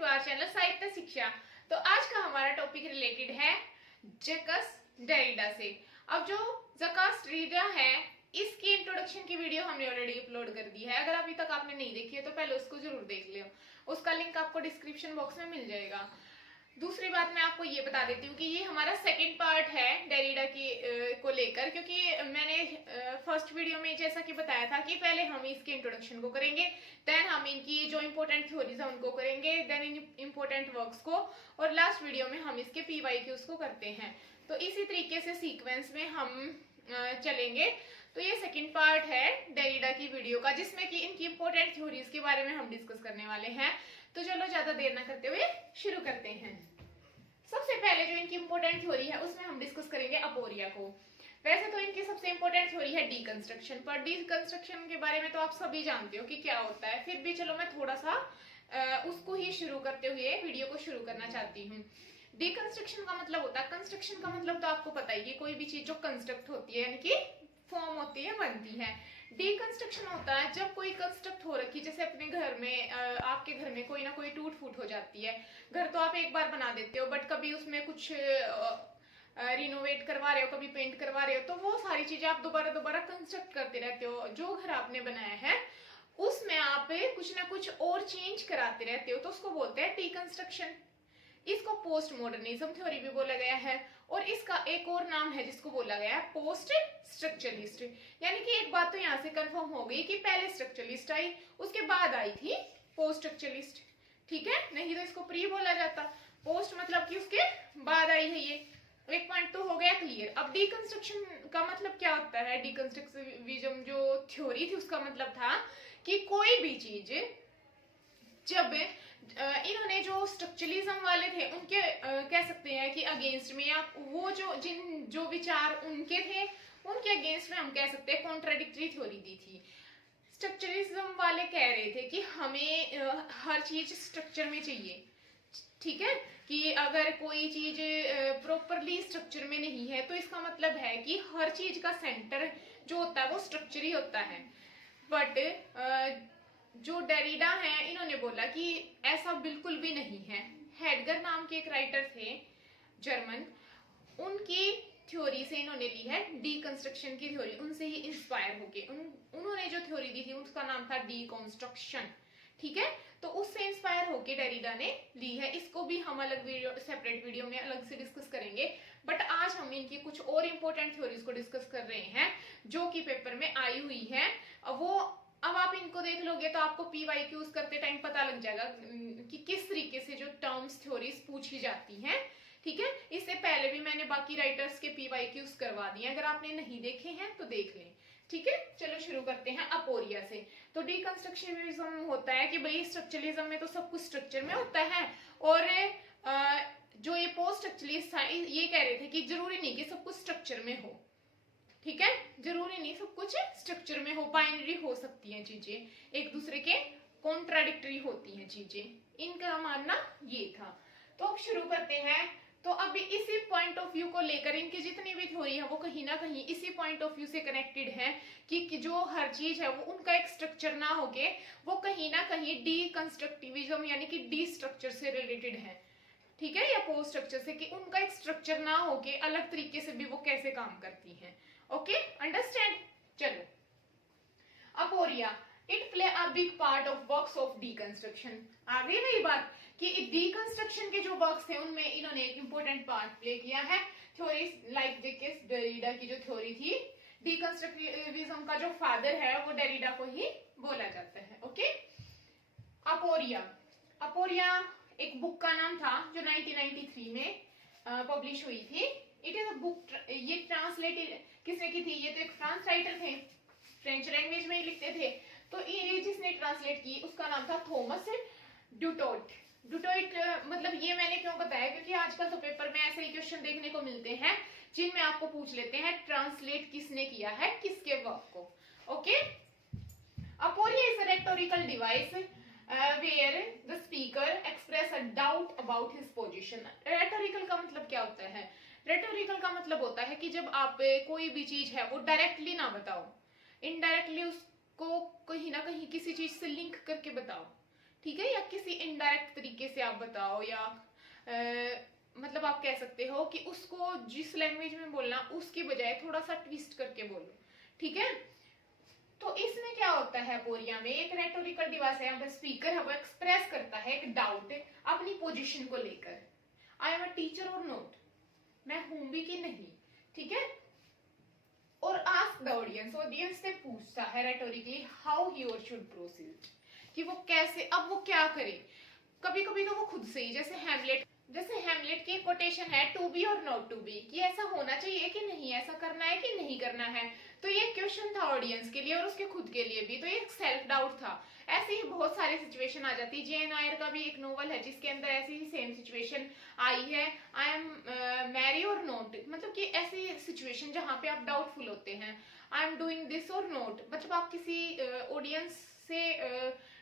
To our channel साहित्य शिक्षा। तो आज का हमारा टॉपिक रिलेटेड है जैकस डेरिडा से। अब जो जैकस डेरिडा है इसकी इंट्रोडक्शन की वीडियो हमने ऑलरेडी अपलोड कर दी है। अगर अभी तक आपने नहीं देखी है तो पहले उसको जरूर देख लियो, उसका लिंक आपको डिस्क्रिप्शन बॉक्स में मिल जाएगा। दूसरी बात मैं आपको ये बता देती हूँ कि ये हमारा सेकंड पार्ट है डेरिडा की को लेकर, क्योंकि मैंने फर्स्ट वीडियो में जैसा कि बताया था कि पहले हम इसके इंट्रोडक्शन को करेंगे, देन हम इनकी जो इंपॉर्टेंट थ्योरीज है उनको करेंगे, देन इन इंपॉर्टेंट वर्क्स को, और लास्ट वीडियो में हम इसके PYQs को करते हैं। तो इसी तरीके से सीक्वेंस में हम चलेंगे। तो ये सेकंड पार्ट है डेरिडा की वीडियो का, जिसमें कि इनकी इंपॉर्टेंट थ्योरीज के बारे में हम डिस्कस करने वाले हैं। तो चलो ज्यादा देर ना करते हुए शुरू करते हैं। सबसे पहले जो इनकी इंपॉर्टेंट थ्योरी है उसमें हम डिस्कस करेंगे अपोरिया को। वैसे तो इनकी सबसे इंपॉर्टेंट थ्योरी है डीकंस्ट्रक्शन, पर डीकंस्ट्रक्शन के बारे में तो आप सभी जानते हो कि क्या होता है, फिर भी चलो मैं थोड़ा सा उसको ही शुरू करते हुए वीडियो को शुरू करना चाहती हूँ। डीकंस्ट्रक्शन का मतलब होता है, कंस्ट्रक्शन का मतलब तो आपको पता ही है, कोई भी चीज जो कंस्ट्रक्ट होती है यानी कि फॉर्म होती है, बनती है। डीकंस्ट्रक्शन होता है जब कोई कंस्ट्रक्ट हो रखी, जैसे अपने घर में आपके घर में कोई ना कोई टूट फूट हो जाती है। घर तो आप एक बार बना देते हो, बट कभी उसमें कुछ रिनोवेट करवा रहे हो, कभी पेंट करवा रहे हो, तो वो सारी चीजें आप दोबारा दोबारा कंस्ट्रक्ट करते रहते हो। जो घर आपने बनाया है उसमें आप कुछ ना कुछ और चेंज कराते रहते हो, तो उसको बोलते हैं डीकंस्ट्रक्शन। इसको पोस्ट मॉडर्निज्म थ्योरी भी बोला गया है, और इसका एक और नाम है जिसको बोला गया है पोस्ट स्ट्रक्चरलिस्ट। यानी कि एक बात तो यहाँ से कंफर्म हो गई कि पहले स्ट्रक्चरलिस्ट आई, उसके बाद आई थी पोस्ट स्ट्रक्चरलिस्ट। ठीक है, नहीं तो इसको प्री बोला जाता। पोस्ट मतलब कि उसके बाद आई है। ये एक पॉइंट तो हो गया क्लियर। अब डीकंस्ट्रक्शन का मतलब क्या होता है? डीकंस्ट्रक्टिविज्म जो थ्योरी थी उसका मतलब था कि कोई भी चीज जब इन्होंने जो स्ट्रक्चरलिज्म वाले थे उनके कह सकते हैं कि अगेंस्ट में, या वो जो विचार उनके थे उनके अगेंस्ट में हम कह सकते हैं कॉन्ट्राडिक्टरी थ्योरी दी थी। स्ट्रक्चरलिज्म वाले कह रहे थे कि हमें हर चीज स्ट्रक्चर में चाहिए। ठीक है, कि अगर कोई चीज प्रॉपरली स्ट्रक्चर में नहीं है तो इसका मतलब है कि हर चीज का सेंटर जो होता है वो स्ट्रक्चर ही होता है। बट जो डेरिडा है इन्होंने बोला कि ऐसा बिल्कुल भी नहीं है। हेडगर नाम के एक राइटर थे जर्मन, उनकी थ्योरी से इन्होंने ली है डीकंस्ट्रक्शन की थ्योरी, उनसे ही इंस्पायर होके उन्होंने जो थ्योरी दी थी उसका नाम था डीकंस्ट्रक्शन। ठीक है, तो उससे इंस्पायर होके डेरिडा ने ली है। इसको भी हम अलग वीडियो, सेपरेट वीडियो में अलग से डिस्कस करेंगे, बट आज हम इनकी कुछ और इंपॉर्टेंट थ्योरीज को डिस्कस कर रहे हैं जो कि पेपर में आई हुई है। अब आप इनको देख लोगे तो आपको PYQs करते टाइम पता लग जाएगा कि किस तरीके से जो टर्म्स थ्योरीज पूछी जाती हैं। ठीक है, इससे पहले भी मैंने बाकी राइटर्स के PYQs करवा दिए, अगर आपने नहीं देखे हैं तो देख लें। ठीक है, चलो शुरू करते हैं अपोरिया से। तो डीकंस्ट्रक्शनिज्म होता है कि भाई स्ट्रक्चरलिज्म में तो सब कुछ स्ट्रक्चर में होता है, और जो ये पोस्ट स्ट्रक्चरलिस्ट ये कह रहे थे कि जरूरी नहीं कि सब कुछ स्ट्रक्चर में हो। ठीक है, जरूरी नहीं सब कुछ स्ट्रक्चर में हो, बाइनरी हो सकती हैं चीजें, एक दूसरे के कॉन्ट्राडिक्टरी होती हैं चीजें। इनका मानना ये था। तो अब शुरू करते हैं। तो अभी इसी पॉइंट ऑफ व्यू को लेकर इनकी जितनी भी थ्योरी है वो कहीं ना कहीं इसी पॉइंट ऑफ व्यू से कनेक्टेड है कि जो हर चीज है वो उनका एक स्ट्रक्चर ना होके वो कहीं ना कहीं डीकंस्ट्रक्टिविज्म यानी कि डी स्ट्रक्चर से रिलेटेड है। ठीक है, या पोस्ट स्ट्रक्चर से, कि उनका एक स्ट्रक्चर ना होके अलग तरीके से भी वो कैसे काम करती हैं। Okay, understand. चलो, aporia it play a big part of works of deconstruction. आ गई वही बात कि डीकंस्ट्रक्शन के जो वर्क्स थे उनमें इन्होंने एक इंपॉर्टेंट पार्ट प्ले किया है। थ्योरीज लाइक जैकस डेरिडा की जो थ्योरी थी, डीकंस्ट्रक्टिविज्म का जो फादर है वो डेरिडा को ही बोला जाता है। ओके, अपोरिया एक बुक का नाम था जो 1993 में पब्लिश हुई थी। इट इज अ बुक, ये ट्रांसलेट किसने की थी? ये तो एक फ्रांस राइटर थे, फ्रेंच लैंग्वेज में ही लिखते थे। तो ये जिसने ट्रांसलेट की उसका नाम था थॉमस डुटोट। मतलब ये मैंने क्यों बताया, क्योंकि आजकल तो पेपर में ऐसे ही क्वेश्चन देखने को मिलते हैं जिनमें आपको पूछ लेते हैं ट्रांसलेट किसने किया है किसके वर्क को। Okay, aporia is a rhetorical device where the speaker express a doubt about his position। Rhetorical का मतलब क्या होता है? रेटोरिकल का मतलब होता है कि जब आप कोई भी चीज है वो डायरेक्टली ना बताओ, इनडायरेक्टली उसको कहीं ना कहीं किसी चीज से लिंक करके बताओ। ठीक है, या किसी इनडायरेक्ट तरीके से आप बताओ, या मतलब आप कह सकते हो कि उसको जिस लैंग्वेज में बोलना उसकी बजाय थोड़ा सा ट्विस्ट करके बोलो, ठीक है। तो इसमें क्या होता है, अपोरिया में एक रेटोरिकल डिवाइस है, यहाँ पे स्पीकर है वो एक्सप्रेस करता है एक डाउट अपनी पोजीशन को लेकर, आई एम अ टीचर और नॉट, मैं हूं भी कि नहीं, ठीक है। और आस्क द ऑडियंस, ऑडियंस से पूछता है रेटोरिकली हाउ ही और शुड प्रोसीड, कि वो कैसे, अब वो क्या करे। कभी कभी तो वो खुद से ही, जैसे हेमलेट की कोटेशन है टू बी और नॉट टू बी, कि ऐसा होना चाहिए कि नहीं, ऐसा करना है कि नहीं करना है। तो ये क्वेश्चन था ऑडियंस के लिए और उसके खुद के लिए भी, तो ये सेल्फ डाउट था। ऐसे ही बहुत सारी सिचुएशन आ जाती है। जेन आयर का भी एक नोवेल है जिसके अंदर ऐसी ही सेम सिचुएशन आई है, आई एम मैरी और नॉट, मतलब कि ऐसी सिचुएशन जहां पे आप डाउटफुल होते हैं, आई एम डूइंग दिस और नॉट, मतलब आप किसी ऑडियंस से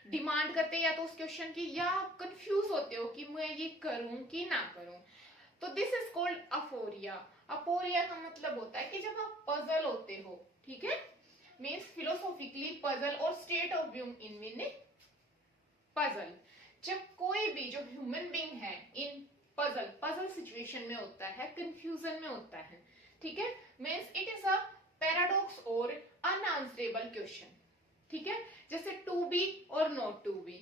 डिमांड करते हैं या तो उस क्वेश्चन की, या आप कंफ्यूज होते हो कि मैं ये करूं कि ना करूं। तो this is called aporia. Aporia का मतलब होता है कि जब आप पजल होते हो, ठीक है, मीन्स फिलोसॉफिकली पजल और state of being in meaning puzzle. जब कोई भी जो ह्यूमन बीइंग है इन पजल सिचुएशन में होता है, कंफ्यूजन में होता है, ठीक है, means it is a paradox और अनआंसरेबल क्वेश्चन, ठीक है। जैसे टू बी और नॉट टू बी,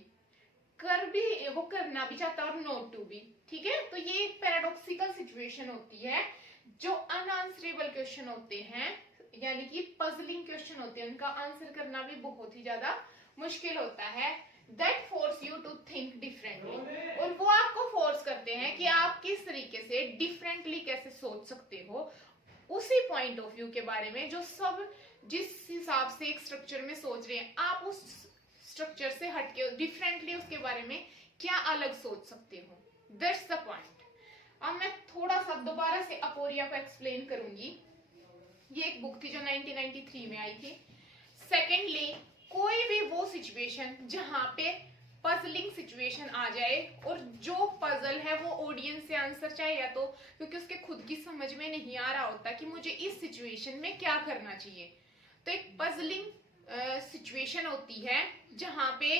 कर भी वो करना भी चाहता है और नॉट टू बी, ठीक है। तो ये एक पैराडॉक्सिकल सिचुएशन होती है। जो अनआंसरेबल क्वेश्चन होते हैं, यानी कि पजलिंग क्वेश्चन होते हैं, उनका आंसर करना भी बहुत ही ज्यादा मुश्किल होता है। That force you to think differently, और वो आपको फोर्स करते हैं कि आप किस तरीके से डिफरेंटली कैसे सोच सकते हो उसी पॉइंट ऑफ व्यू के बारे में, जो सब जिस हिसाब से एक स्ट्रक्चर में सोच रहे हैं, आप उस स्ट्रक्चर से हटके डिफरेंटली उसके बारे में क्या अलग सोच सकते हो। That's the point. अब मैं थोड़ा सा दोबारा से अपोरिया को एक्सप्लेन करूंगी। ये एक बुक थी जो 1993 में आई थी। सेकेंडली, कोई भी वो सिचुएशन जहां पे पजलिंग सिचुएशन आ जाए और जो पजल है वो ऑडियंस से आंसर चाहे, या तो क्योंकि उसके खुद की समझ में नहीं आ रहा होता कि मुझे इस सिचुएशन में क्या करना चाहिए। तो एक पजलिंग सिचुएशन होती है जहां पे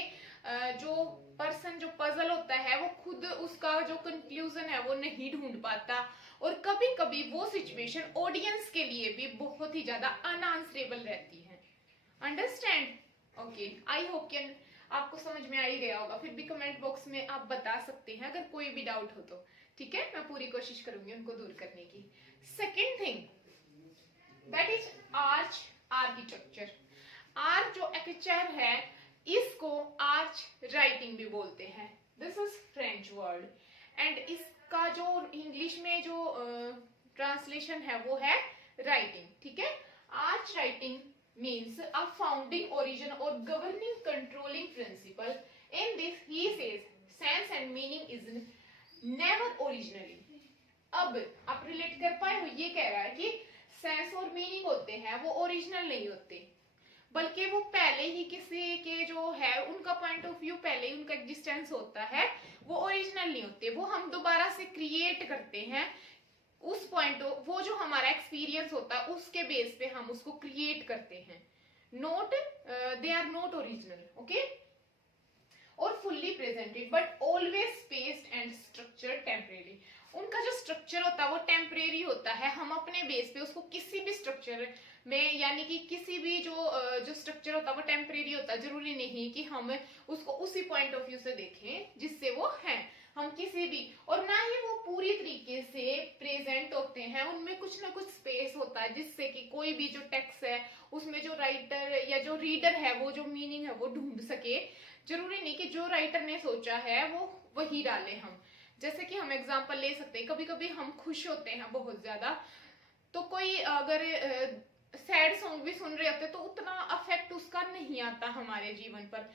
जो पर्सन जो पजल होता है वो खुद उसका जो कंक्लूजन है वो नहीं ढूंढ पाता, और कभी कभी वो सिचुएशन ऑडियंस के लिए भी बहुत ही ज्यादा अनआंसरेबल रहती है। अंडरस्टैंड? ओके, आई होप कि आपको समझ में आ ही गया होगा। फिर भी कमेंट बॉक्स में आप बता सकते हैं अगर कोई भी डाउट हो तो, ठीक है, मैं पूरी कोशिश करूंगी उनको दूर करने की। Second thing that is arch architecture. Arch जो आर्किटेक्चर है इसको आर्च राइटिंग भी बोलते हैं। This is French word, and इसका जो इंग्लिश में जो ट्रांसलेशन है वो है राइटिंग, ठीक है। Arch writing means a founding origin or governing controlling principle. In this he says sense and meaning is never originally. अब आप रिलेट कर पाए हो, ये कह रहा है कि सेंस और मीनिंग होते हैं वो ओरिजिनल नहीं होते, बल्कि वो पहले ही किसी के जो है उनका पॉइंट ऑफ व्यू पहले ही उनका एग्जिस्टेंस होता है, वो ओरिजिनल नहीं होते, वो हम दोबारा से क्रिएट करते हैं उस पॉइंट, वो जो हमारा एक्सपीरियंस होता है उसके बेस पे हम उसको क्रिएट करते हैं। Note they are not original, okay, or fully presented but always spaced and structure temporary. उनका जो स्ट्रक्चर होता है वो टेम्परेरी होता है, हम अपने बेस पे उसको किसी भी स्ट्रक्चर में, यानी कि किसी भी जो स्ट्रक्चर होता है वो टेम्परेरी होता है, जरूरी नहीं कि हम उसको उसी पॉइंट ऑफ व्यू से देखें जिससे वो है, हम किसी भी, और ना ही वो पूरी तरीके से प्रेजेंट होते हैं, उनमें कुछ ना कुछ स्पेस होता है जिससे कि कोई भी जो टेक्स्ट है उसमें जो राइटर या जो रीडर है वो जो मीनिंग है वो ढूंढ सके। जरूरी नहीं कि जो राइटर ने सोचा है वो वही डाले हम। जैसे कि हम एग्जांपल ले सकते हैं, कभी कभी हम खुश होते हैं बहुत ज्यादा, तो कोई अगर सैड सॉन्ग भी सुन रहे होते तो उतना अफेक्ट उसका नहीं आता हमारे जीवन पर,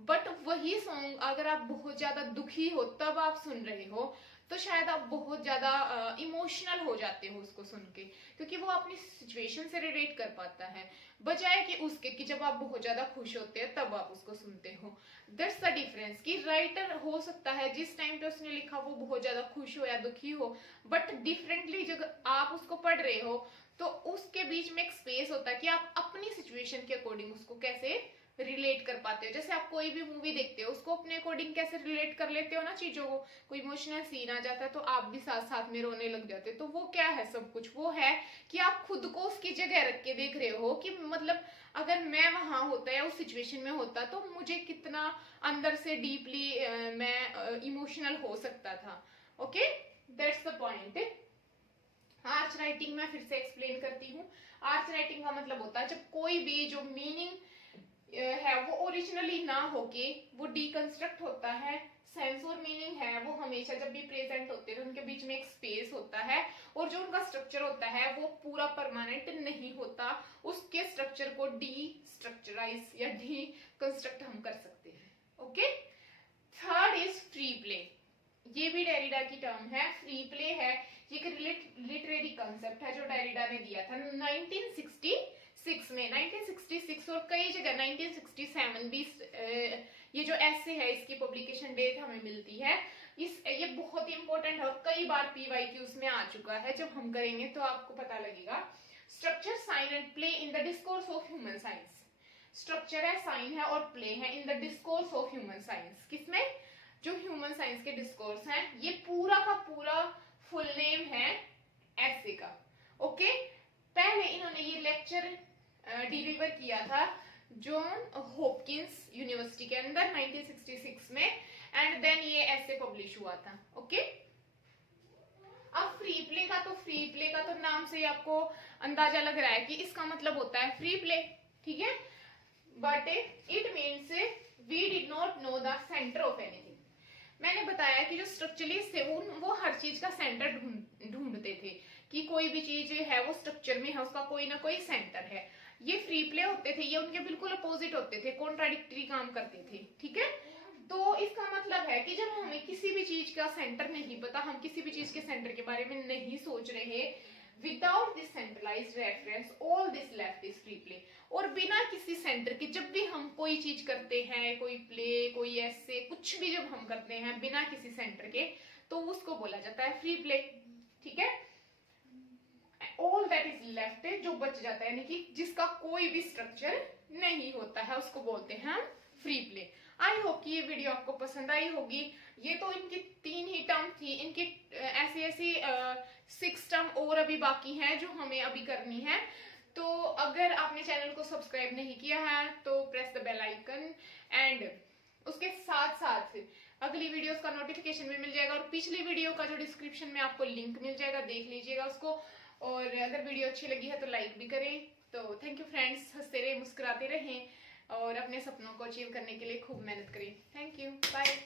बट वही सॉन्ग अगर आप बहुत ज्यादा दुखी हो तब आप सुन रहे हो तो शायद आप बहुत ज्यादा इमोशनल हो जाते हो उसको सुन के, क्योंकि वो अपनी सिचुएशन से रिलेट कर पाता है, बजाय कि उसके कि जब आप बहुत ज्यादा खुश होते हैं तब आप उसको सुनते हो। दैट्स द डिफरेंस, कि राइटर हो सकता है जिस टाइम पे उसने लिखा वो बहुत ज्यादा खुश हो या दुखी हो, बट डिफरेंटली जब आप उसको पढ़ रहे हो तो उसके बीच में एक स्पेस होता है कि आप अपनी सिचुएशन के अकॉर्डिंग उसको कैसे रिलेट कर पाते हो। जैसे आप कोई भी मूवी देखते हो उसको अपने अकॉर्डिंग कैसे रिलेट कर लेते हो ना चीजों को। कोई इमोशनल सीन आ जाता है तो आप भी साथ साथ में रोने लग जाते हो। तो वो क्या है, सब कुछ वो है कि आप खुद को उसकी जगह रख के देख रहे हो कि मतलब अगर मैं वहां होता या उस सिचुएशन में होता तो मुझे कितना अंदर से डीपली मैं इमोशनल हो सकता था। Okay, that's the point. Arch writing में फिर से एक्सप्लेन करती हूँ। आर्च राइटिंग का मतलब होता है जब कोई भी जो मीनिंग है वो ओरिजिनली ना होके वो डीकंस्ट्रक्ट होता है। सेंस और मीनिंग है वो हमेशा जब भी प्रेजेंट होते हैं तो उनके बीच में एक स्पेस होता है और जो उनका स्ट्रक्चर होता है वो पूरा परमानेंट नहीं होता। उसके स्ट्रक्चर को डी स्ट्रक्चराइज या डी कंस्ट्रक्ट हम कर सकते हैं। Okay, third is free play. ये भी डेरिडा की टर्म है, फ्री प्ले है। ये एक लिटरेरी कंसेप्ट है जो डेरिडा ने दिया था 1966 में। 1966 और कई जगह 1967 भी ये जो ऐसे है इसकी पब्लिकेशन डेट हमें मिलती है। ये बहुत ही इंपॉर्टेंट है और कई बार PYQs में आ चुका है। जब हम करेंगे तो आपको पता लगेगा। Structure, sign and play in the discourse of human science. Structure है, साइन है और प्ले है in the discourse of human science. किसमें? जो ह्यूमन साइंस के डिस्कोर्स हैं। ये पूरा का पूरा फुल नेम है ऐसे का। ओके, पहले इन्होंने ये लेक्चर डिलीवर किया था जॉन हॉपकिंस यूनिवर्सिटी के अंदर 1966 में एंड देन ये ऐसे पब्लिश हुआ था। ओके, अब फ्री प्ले का तो नाम से ही आपको अंदाजा लग रहा है कि इसका मतलब होता है फ्री प्ले। ठीक है, but it means we did not know the centre of anything. मैंने बताया कि जो स्ट्रक्चरलिस्ट थे वो हर चीज का सेंटर ढूंढते थे कि कोई भी चीज है वो स्ट्रक्चर में है, उसका कोई ना कोई सेंटर है। ये फ्री प्ले होते थे, ये उनके बिल्कुल अपोजिट होते थे, कॉन्ट्राडिक्टरी काम करते थे। ठीक है, तो इसका मतलब है कि जब हमें किसी भी चीज का सेंटर नहीं पता, हम किसी भी चीज के सेंटर के बारे में नहीं सोच रहे, without this centralised reference all this left is free play. और बिना किसी सेंटर के जब भी हम कोई चीज करते हैं, कोई प्ले, कोई ऐसे कुछ भी जब हम करते हैं बिना किसी सेंटर के, तो उसको बोला जाता है फ्री प्ले। ठीक है, ऑल दैट इज लेफ्ट, जो बच जाता है यानी कि जिसका कोई भी स्ट्रक्चर नहीं होता है, उसको बोलते हैं हम फ्री प्ले। आई होप कि ये वीडियो आपको पसंद आई होगी। ये तो इनकी 3 ही टर्म थी, इनकी ऐसी 6 टर्म और अभी बाकी हैं जो हमें अभी करनी है। तो अगर आपने चैनल को सब्सक्राइब नहीं किया है तो press the bell icon and उसके साथ साथ अगली वीडियोस का नोटिफिकेशन भी मिल जाएगा और पिछली वीडियो का जो डिस्क्रिप्शन में आपको लिंक मिल जाएगा, देख लीजिएगा उसको। और अगर वीडियो अच्छी लगी है तो लाइक भी करें। तो थैंक यू फ्रेंड्स, हंसते रहे, मुस्कुराते रहें और अपने सपनों को अचीव करने के लिए खूब मेहनत करें। Thank you, bye.